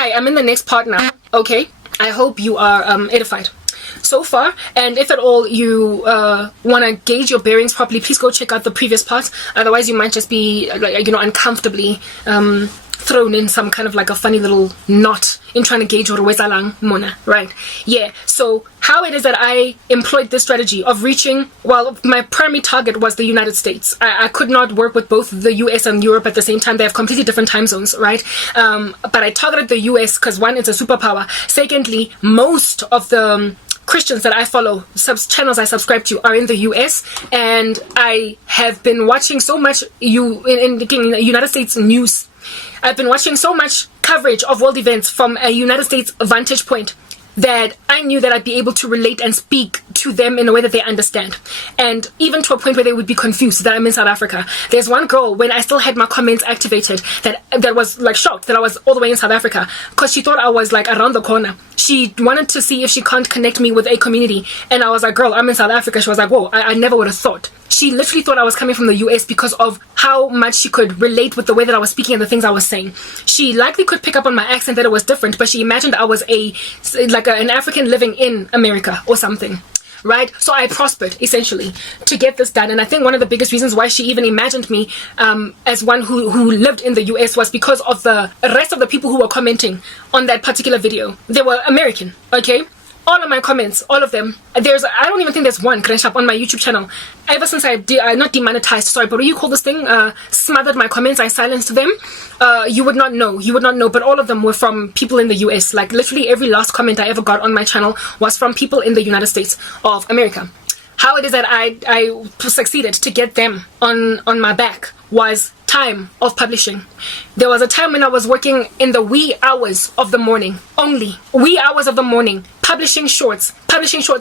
Hi, I'm in the next part now. Okay, I hope you are edified so far, and if at all you want to gauge your bearings properly, please go check out the previous parts. Otherwise you might just be uncomfortably thrown in some kind of like a funny little knot in trying to gauge what lang mona, right? Yeah, so how it is that I employed this strategy of reaching, well, my primary target was the United States. I could not work with both the US and Europe at the same time. They have completely different time zones, right? But I targeted the US because one, it's a superpower. Secondly, most of the Christians that I follow, channels I subscribe to, are in the US, and I have been watching so much in the United States news. I've been watching so much coverage of world events from a United States vantage point that I knew that I'd be able to relate and speak to them in a way that they understand, and even to a point where they would be confused that I'm in South Africa. There's one girl, when I still had my comments activated, that was like shocked that I was all the way in South Africa, because she thought I was like around the corner. She wanted to see if she can't connect me with a community, and I was like, girl, I'm in South Africa. She was like, whoa, I never would have thought. She literally thought I was coming from the US because of how much she could relate with the way that I was speaking and the things I was saying. She likely could pick up on my accent that it was different, but she imagined I was an African living in America or something. Right? So I prospered essentially to get this done, and I think one of the biggest reasons why she even imagined me as one who lived in the US was because of the rest of the people who were commenting on that particular video. They were American, okay? All of my comments, all of them. I don't even think there's one Greshap on my YouTube channel. Ever since I not demonetized, sorry, but what do you call this thing? Smothered my comments, I silenced them. You would not know, but all of them were from people in the US. Like literally every last comment I ever got on my channel was from people in the United States of America. How it is that I succeeded to get them on my back was time of publishing. There was a time when I was working in the wee hours of the morning, only wee hours of the morning, publishing shorts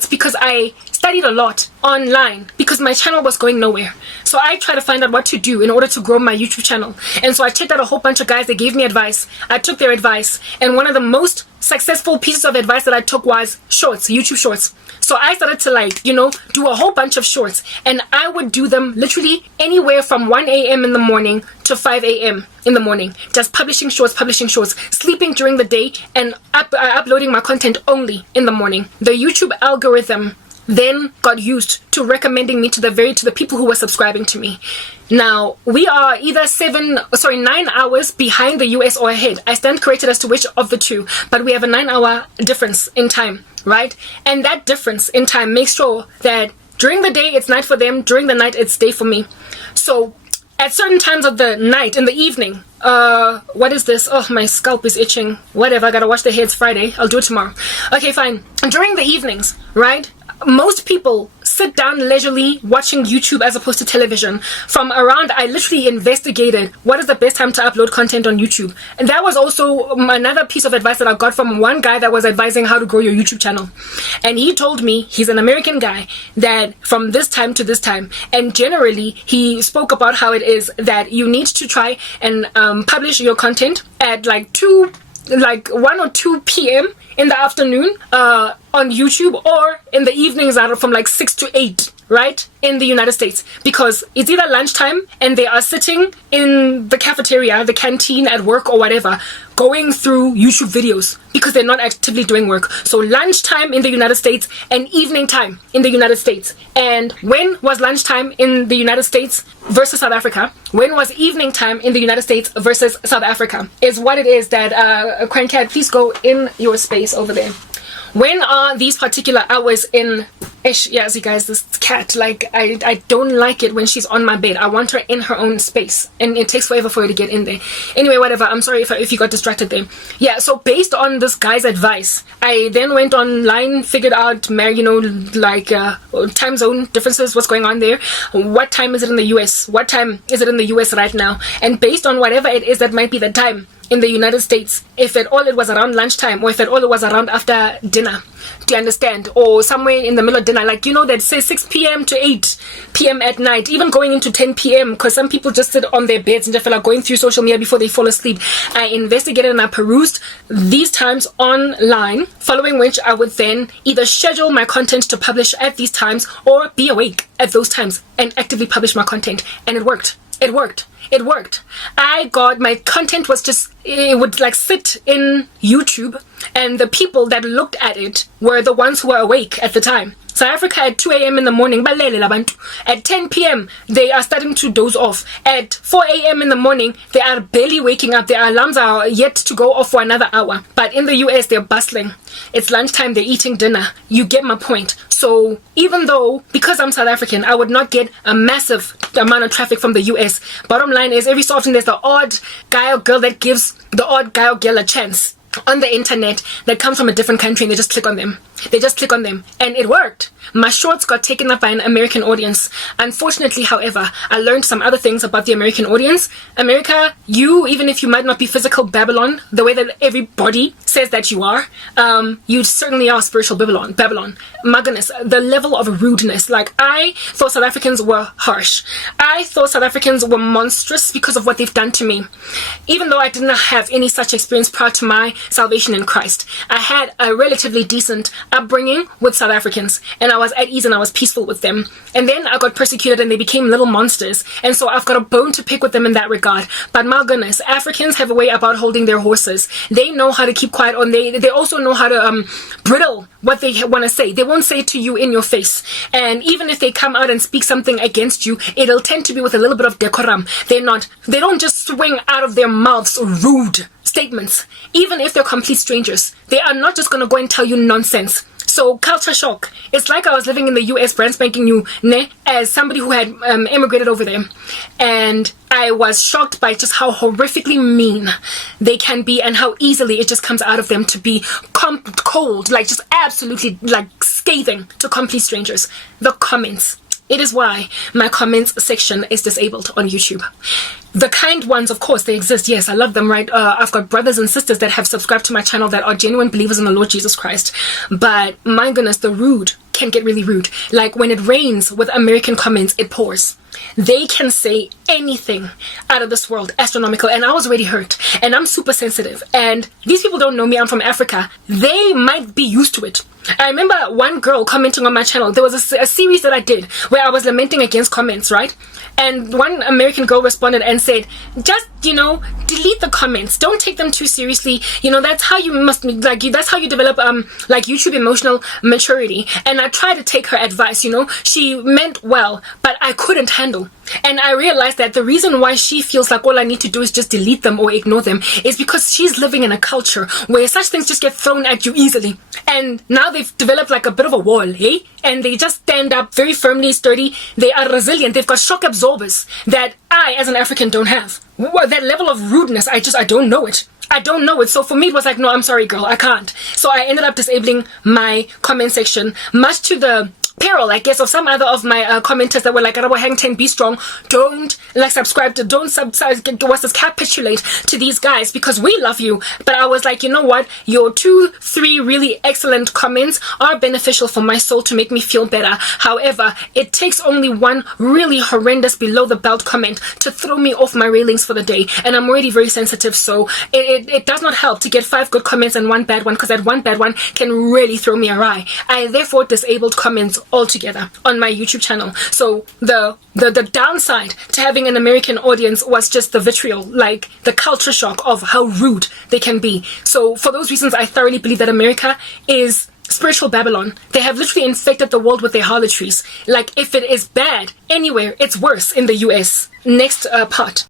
because I studied a lot online because my channel was going nowhere. So I tried to find out what to do in order to grow my YouTube channel. And so I checked out a whole bunch of guys. They gave me advice. I took their advice. And one of the most successful pieces of advice that I took was shorts, YouTube shorts. So I started to do a whole bunch of shorts, and I would do them literally anywhere from 1 a.m. in the morning to 5 a.m. in the morning, just publishing shorts, sleeping during the day, and uploading my content only in the morning. The YouTube algorithm then got used to recommending me to the people who were subscribing to me. Now we are either 9 hours behind the US or ahead. I stand corrected as to which of the two, but we have a 9-hour difference in time, right? And that difference in time makes sure that during the day it's night for them, during the night it's day for me. So at certain times of the night, in the evening, what is this? Oh, my scalp is itching. Whatever, I gotta wash the hair. It's Friday. I'll do it tomorrow. Okay, fine. During the evenings, right? Most people sit down leisurely watching YouTube as opposed to television. From around, I literally investigated what is the best time to upload content on YouTube. And that was also another piece of advice that I got from one guy that was advising how to grow your YouTube channel. And he told me, he's an American guy, that from this time to this time, and generally he spoke about how it is that you need to try and publish your content at like 1 or 2 p.m. in the afternoon on YouTube, or in the evenings from like 6 to 8, right, in the United States, because it's either lunchtime and they are sitting in the cafeteria, the canteen at work or whatever, going through YouTube videos because they're not actively doing work. So lunchtime in the United States and evening time in the United States. And when was lunchtime in the United States versus South Africa? When was evening time in the United States versus South Africa? Is what it is that Crancat, please go in your space over there. When are these particular hours in ish? Yeah, see guys, this cat, like I don't like it when she's on my bed. I want her in her own space, and it takes forever for her to get in there. Anyway, whatever, I'm sorry if you got distracted there. Yeah, so based on this guy's advice, I then went online, figured out time zone differences, what's going on there, what time is it in the US, what time is it in the US right now, and based on whatever it is that might be the time in the United States, if at all it was around lunchtime, or if at all it was around after dinner, do you understand, or somewhere in the middle of dinner, like that say 6 p.m. to 8 p.m. at night, even going into 10 p.m. because some people just sit on their beds and just feel like going through social media before they fall asleep. I investigated and I perused these times online, following which I would then either schedule my content to publish at these times or be awake at those times and actively publish my content, and it worked. It worked. It worked. My content was just, it would like sit in YouTube, and the people that looked at it were the ones who were awake at the time. South Africa at 2 a.m. in the morning, at 10 p.m. they are starting to doze off. At 4 a.m. in the morning, they are barely waking up. Their alarms are yet to go off for another hour. But in the US, they're bustling. It's lunchtime, they're eating dinner. You get my point. So even though, because I'm South African, I would not get a massive amount of traffic from the US, bottom line is every so often there's the odd guy or girl that gives the odd guy or girl a chance on the internet that comes from a different country, and they just click on them. And it worked. My shorts got taken up by an American audience. Unfortunately, however, I learned some other things about the American audience. America, you, even if you might not be physical Babylon, the way that everybody says that you are, you certainly are spiritual Babylon. My goodness, the level of rudeness. Like, I thought South Africans were harsh. I thought South Africans were monstrous because of what they've done to me. Even though I did not have any such experience prior to my salvation in Christ, I had a relatively decent upbringing with South Africans, and I was at ease and I was peaceful with them. And then I got persecuted and they became little monsters, and so I've got a bone to pick with them in that regard. But my goodness, Africans have a way about holding their horses. They know how to keep quiet, on they also know how to brittle what they want to say. They won't say it to you in your face, and even if they come out and speak something against you, it'll tend to be with a little bit of decorum. They don't just swing out of their mouths rude statements. Even if they're complete strangers, they are not just going to go and tell you nonsense. So culture shock. It's like I was living in the US, brand spanking new, as somebody who had immigrated over there, and I was shocked by just how horrifically mean they can be and how easily it just comes out of them to be cold, like just absolutely like scathing to complete strangers. The comments. It is why my comments section is disabled on YouTube. The kind ones, of course, they exist. Yes, I love them, right? I've got brothers and sisters that have subscribed to my channel that are genuine believers in the Lord Jesus Christ. But my goodness, the rude can get really rude. Like when it rains with American comments, it pours. They can say anything out of this world, astronomical, and I was already hurt, and I'm super sensitive, and these people don't know me. I'm from Africa. They might be used to it. I remember one girl commenting on my channel. There was a series that I did where I was lamenting against comments, right? And one American girl responded and said, just, delete the comments. Don't take them too seriously. That's how you must, that's how you develop, YouTube emotional maturity. And I tried to take her advice, She meant well, but I couldn't handle. And I realized that the reason why she feels like all I need to do is just delete them or ignore them is because she's living in a culture where such things just get thrown at you easily. And now they've developed like a bit of a wall, eh? And they just stand up very firmly, sturdy. They are resilient. They've got shock absorbers that I, as an African, don't have. That level of rudeness, I don't know it. I don't know it. So for me, it was like, no, I'm sorry, girl, I can't. So I ended up disabling my comment section, much to the peril, I guess, of some other of my commenters that were like, hang 10, be strong, don't subscribe to, capitulate to these guys because we love you. But I was like, you know what, your 2-3 really excellent comments are beneficial for my soul to make me feel better. However, it takes only one really horrendous below the belt comment to throw me off my railings for the day, and I'm already very sensitive, so it does not help to get 5 good comments and 1 bad one, because that 1 bad one can really throw me awry. I therefore disabled comments altogether on my YouTube channel. So the downside to having an American audience was just the vitriol, like the culture shock of how rude they can be. So for those reasons, I thoroughly believe that America is spiritual Babylon. They have literally infected the world with their harlotries. Like, if it is bad anywhere, it's worse in the US. Next part.